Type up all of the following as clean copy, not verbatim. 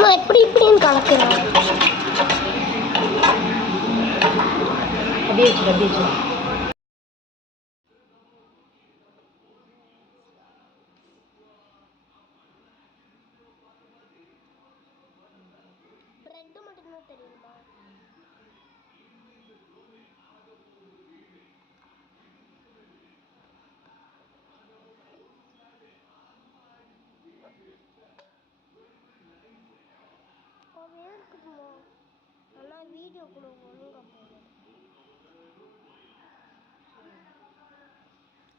நான் எப்படி இப்படின்னு கலக்கிறேன். அப்படியே அப்படியே பிரெட் மட்டும்தான் தெரியுமா? இருக்குமோ ஆனால் வீடியோ கூட ஒழுங்கா போகணும்.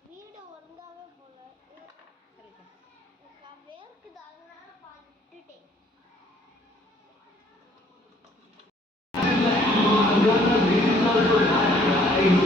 வீடியோ ஒழுங்காவே போல வேர்க்குது, அதனால விட்டுட்டேன். Thank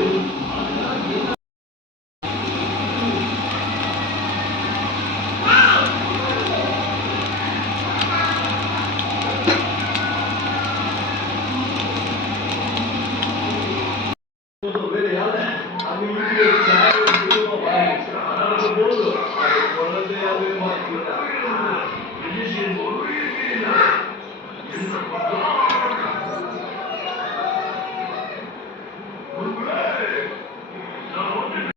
you.